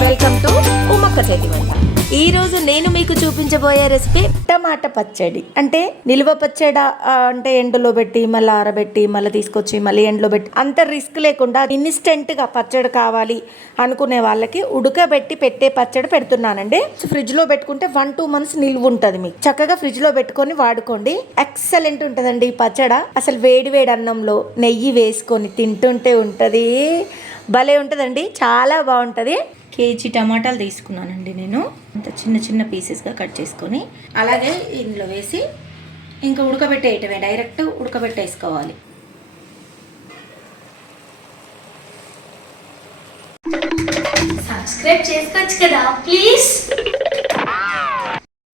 Welcome to Ummakka చేతి వంట. ఈ రోజు నేను మీకు చూపించబోయే రెసిపీ టమాటా పచ్చడి. అంటే నిల్వ పచ్చడి, అంటే ఎండలో పెట్టి మళ్ళీ ఆరబెట్టి మళ్ళీ తీసుకొచ్చి మళ్ళీ ఎండలో పెట్టి అంత రిస్క్ లేకుండా ఇన్స్టెంట్గా పచ్చడి కావాలి అనుకునే వాళ్ళకి ఉడకబెట్టి పెట్టే పచ్చడి పెడుతున్నానండి. ఫ్రిడ్జ్లో పెట్టుకుంటే 1-2 months నిల్వ ఉంటుంది. మీకు చక్కగా ఫ్రిడ్జ్లో పెట్టుకొని వాడుకోండి. ఎక్సలెంట్ ఉంటుందండి ఈ పచ్చడి. అసలు వేడి వేడి అన్నంలో నెయ్యి వేసుకొని తింటుంటే ఉంటుంది, భలే ఉంటుందండి, చాలా బాగుంటుంది. కేజీ టమాటాలు తీసుకున్నానండి నేను. అంత చిన్న చిన్న పీసెస్గా కట్ చేసుకొని అలాగే ఇందులో వేసి ఇంకా ఉడకబెట్టేయటమే, డైరెక్ట్ ఉడకబెట్టేసుకోవాలి. సబ్స్క్రైబ్ చేసుకోవచ్చు కదా ప్లీజ్.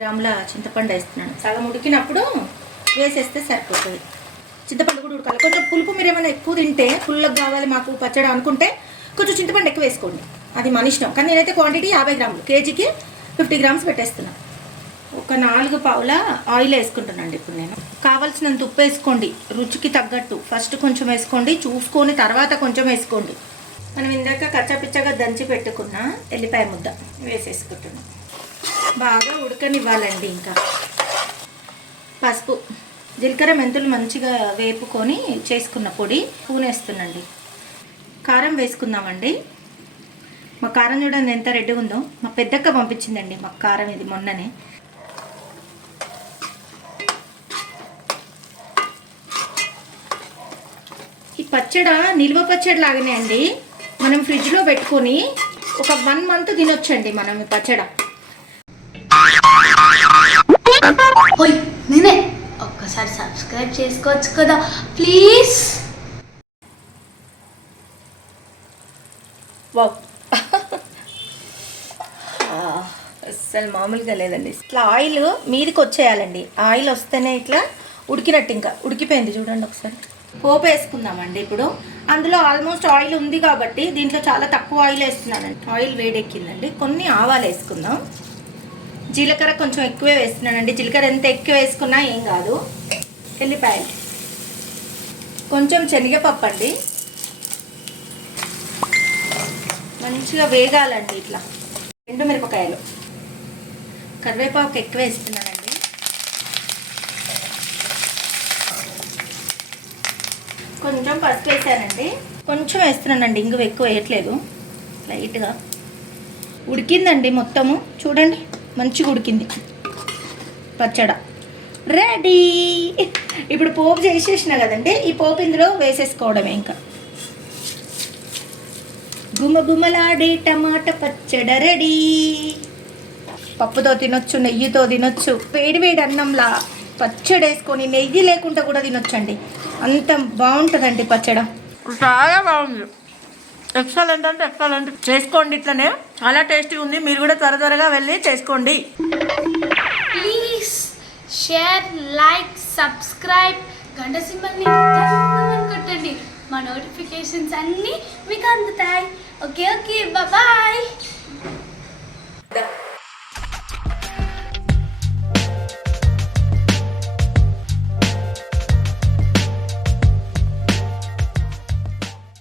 గ్రాముల చింతపండు వేస్తున్నాను. సగం ఉడికినప్పుడు వేసేస్తే సరిపోతుంది. చింతపండు కూడా ఉడకాలి. కొంచెం పులుపు మీరు ఏమైనా ఎక్కువ తింటే, పుల్లగా కావాలి మాకు పచ్చడి అనుకుంటే కొంచెం చింతపండు ఎక్కువ వేసుకోండి, అది మన ఇష్టం. కానీ నేనైతే క్వాంటిటీ 50 గ్రాములు, కేజీకి 50 grams పెట్టేస్తున్నాను. ఒక 4 పావుల ఆయిల్ వేసుకుంటున్నాను ఇప్పుడు నేను. కావాల్సినంత ఉప్పు వేసుకోండి, రుచికి తగ్గట్టు. ఫస్ట్ కొంచెం వేసుకోండి, చూసుకొని తర్వాత కొంచెం వేసుకోండి. మనం ఇందాక కచ్చాపిచ్చగా దంచి పెట్టుకున్న ఎల్లిపాయ ముద్ద వేసేసుకుంటున్నాం. బాగా ఉడకనివ్వాలండి. ఇంకా పసుపు, జీలకర్ర, మెంతులు మంచిగా వేపుకొని చేసుకున్న పొడి పూనేస్తున్నాండి. కారం వేసుకుందామండి. మా కారం చూడండి ఎంత రెడ్గా ఉందో. మా పెద్దక్క పంపించిందండి మాకు కారం ఇది మొన్ననే. ఈ పచ్చడి నిల్వ పచ్చడి లాగానే అండి. మనం ఫ్రిడ్జ్లో పెట్టుకొని ఒక 1 month తినొచ్చండి మనం ఈ పచ్చడి. నేనే ఒక్కసారి సబ్స్క్రైబ్ చేసుకోవచ్చు కదా ప్లీజ్. వావ్, అస్సలు మామూలుగా లేదండి. ఇట్లా ఆయిల్ మీదకి వచ్చేయాలండి. ఆయిల్ వస్తేనే ఇట్లా ఉడికినట్టు. ఇంకా ఉడికిపోయింది చూడండి. ఒకసారి పోపు వేసుకుందామండి. ఇప్పుడు అందులో ఆల్మోస్ట్ ఆయిల్ ఉంది కాబట్టి దీంట్లో చాలా తక్కువ ఆయిల్ వేస్తున్నానండి. ఆయిల్ వేడెక్కిందండి. కొన్ని ఆవాలు వేసుకుందాం. జీలకర్ర కొంచెం ఎక్కువే వేస్తున్నానండి. జీలకర్ర ఎంత ఎక్కువ వేసుకున్నా ఏం కాదు. ఎల్లిపాయలు, కొంచెం శనగపప్పు అండి. మంచిగా వేగాలండి. ఇట్లా ఎండుమిరపకాయలు, కరివేపాకు ఎక్కువ వేస్తున్నానండి. కొంచెం పసుపు వేసానండి. కొంచెం వేస్తున్నానండి, ఇంగువ ఎక్కువ వేయట్లేదు, లైట్గా. ఉడికిందండి మొత్తము, చూడండి మంచిగా ఉడికింది. పచ్చడి రెడీ. ఇప్పుడు పోపు చేసేసిన కదండి, ఈ పోపు ఇందులో వేసేసుకోవడమే. ఇంకా గుమగుమలాడే టమాటా పచ్చడి రెడీ. పప్పుతో తినొచ్చు, నెయ్యితో తినొచ్చు. వేడి వేడి అన్నంలా పచ్చడి వేసుకొని నెయ్యి లేకుండా కూడా తినొచ్చండి. అంత బాగుంటుందండి పచ్చడి, చాలా బాగుంది. ఎక్సలెంట్ అంటే ఎక్సలెంట్. చేసుకోండి ఇట్లనే, చాలా టేస్టీగా ఉంది. మీరు కూడా త్వరగా వెళ్ళి చేసుకోండి. ప్లీజ్ షేర్, లైక్, సబ్స్క్రైబ్, గంట సింబల్ని కొట్టండి. మా నోటిఫికేషన్స్ అన్నీ మీకు అందుతాయి. Okay, bye.